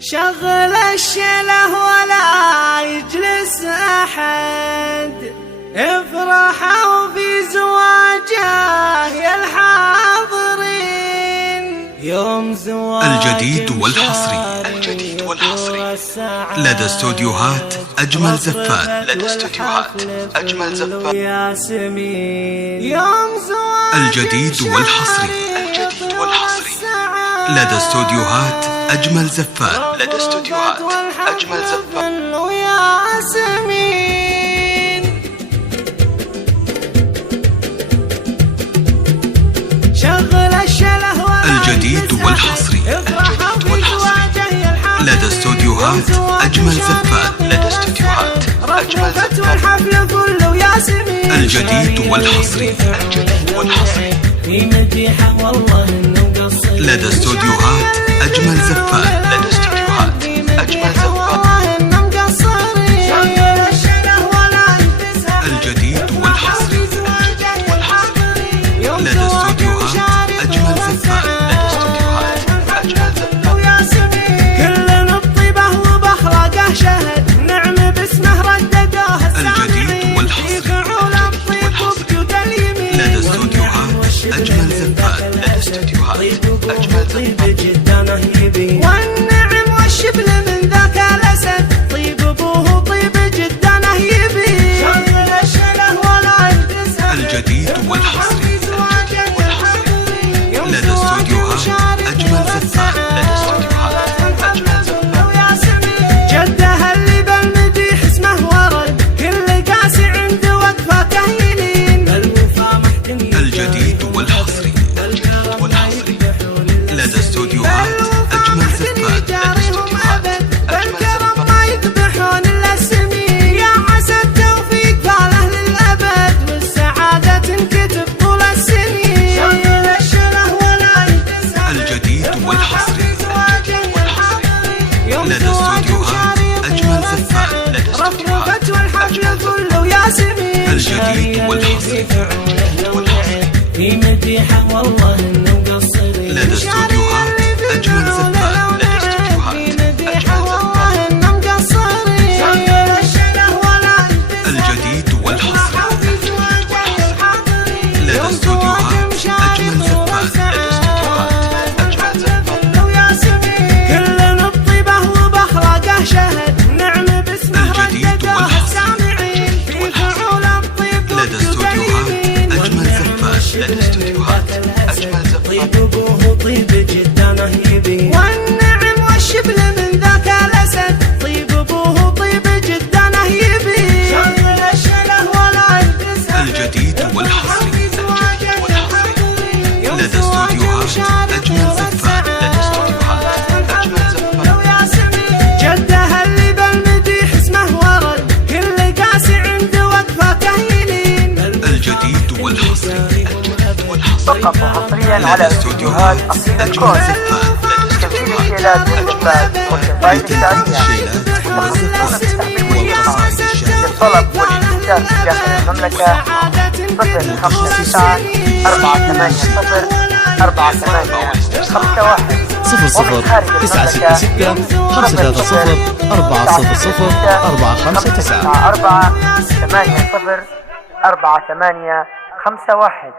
شغل الشله ولا يجلس أحد، افرحوا في زواجه يا الحاضرين. يوم زواج الجديد والحصري لدى استوديوهات أجمل زفات. ياسمين. يوم زواج الجديد والحصري لدى استوديوهات أجمل زفات. وياسمين. شغل الشله الجديد والحصري لدى استوديوهات أجمل زفات. والحفل كله ياسمين. الجديد والحصري في مديحة والله إنه مقصر. لدى استوديوهات أجمل زفات. الجديد والحصري لدى استوديوهات أجمل زفات. كلنا بطيبه وبأخلاقه شهد، نعم باسمه رددوه الجديد والحصري لدى استوديوهات أجمل زفات. طيب جدانه يبي، والنعم والشبل من ذاك الأسد، طيب أبوه طيب جدانه يبي. شغل الشله ولا يلبسها. الجديد والحصري لدى استوديوهات أجمل زفات. جده اللي بالمديح اسمه ورد، كل قاسي عنده وقفه كهيلين. الوفا محكمي. الجديد والحصري لدى استوديوهات أجمل زفات. بالكرم ما يذبحون إلا السمين. يا عسى التوفيق فاله للأبد، والسعادة تنكتب طول السنين. شغل الشله ولا يلبسها. الجديد والحصري لدى استوديوهات أجمل زفات. رفرفت والحفل كله ياسمين. الجديد والحصري في مديحة والله إنه مقصرين. لدى استوديوهات أجمل زفات. الجديد والحصري لدى استوديوهات أجمل زفات. كلنا بطيبه وبأخلاقه شهد، نعم باسمه الجديد رددوه والحصري السامعين. في فعول الطيب لدى استوديوهات أجمل زفات. طيب أبوه طيب جدانه يبي، والنعم والشبل من ذاك الأسد، طيب أبوه طيب جدانه يبي. شغل الشله ولا يلبسها. الجديد والحصري لدى استوديوهات أجمل زفات. جده اللي بالمديح اسمه ورد، كل قاسي عنده وقفه كهيلين. الجديد والحصري فقط وحصريا على استوديوهات أصيل الكون. تسجيل الشيلات والزفات والقصائد الشعرية والتحبيب والموسيقى للطلب والاستفسار في داخل المملكة 059 480 480 00 966 530 400 459 4 8 0 4 8 5 1.